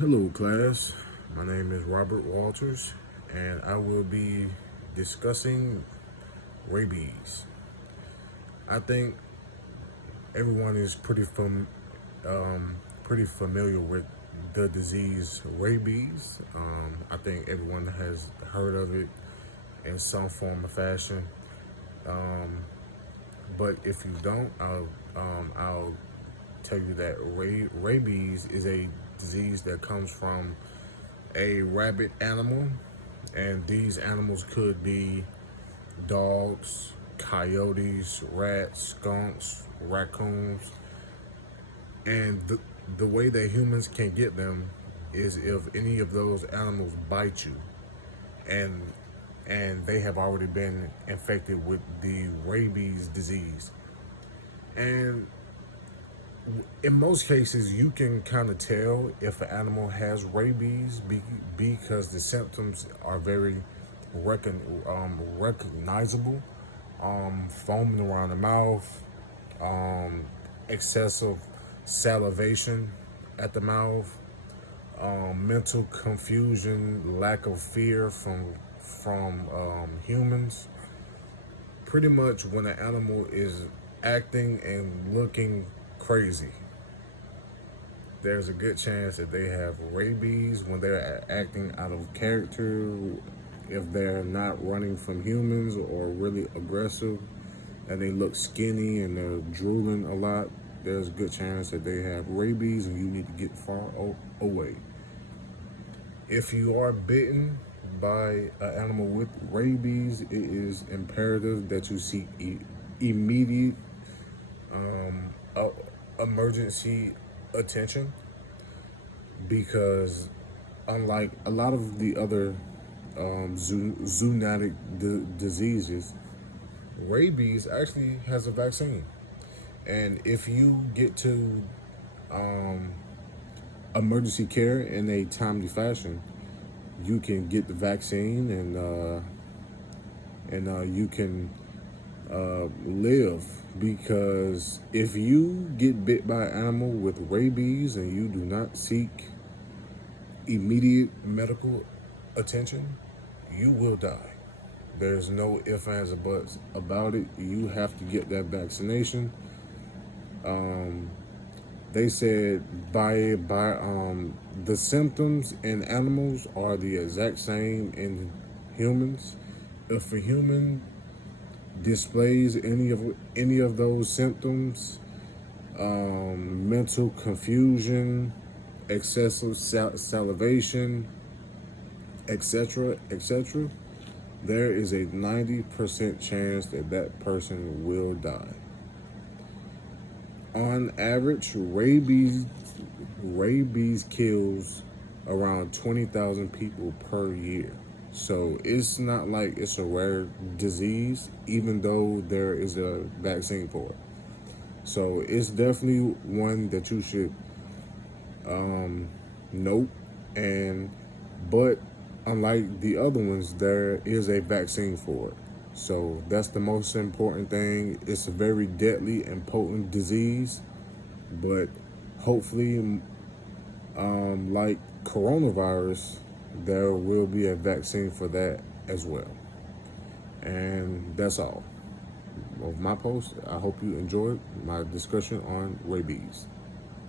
Hello class, my name is Robert Walters and I will be discussing rabies. I think everyone is pretty familiar with the disease rabies. I think everyone has heard of it in some form or fashion. Um, but if you don't, I'll tell you that rabies is a disease that comes from a rabid animal, and these animals could be dogs, coyotes, rats, skunks, raccoons, and the way that humans can get them is if any of those animals bite you, and they have already been infected with the rabies disease. And in most cases, you can kind of tell if an animal has rabies because the symptoms are very recognizable. Foaming around the mouth, um, excessive salivation at the mouth, mental confusion, lack of fear from humans. Pretty much when an animal is acting and looking crazy, there's a good chance that they have rabies. When they're acting out of character, if they're not running from humans or really aggressive, and they look skinny and they're drooling a lot, there's a good chance that they have rabies and you need to get far away. If you are bitten by an animal with rabies, it is imperative that you seek immediate emergency attention, because unlike a lot of the other zoonotic diseases, rabies actually has a vaccine. And if you get to emergency care in a timely fashion, you can get the vaccine, and you can live. Because if you get bit by an animal with rabies and you do not seek immediate medical attention, you will die. There's no ifs, ands, or buts about it. You have to get that vaccination. They said the symptoms in animals are the exact same in humans. If a human displays any of those symptoms, mental confusion, excessive salivation, etc., etc., there is a 90% chance that that person will die. On average, rabies kills around 20,000 people per year. So it's not like it's a rare disease, even though there is a vaccine for it. So it's definitely one that you should note. But unlike the other ones, there is a vaccine for it. So that's the most important thing. It's a very deadly and potent disease, but hopefully, like coronavirus, there will be a vaccine for that as well. And that's all of my post. I hope you enjoyed my discussion on rabies.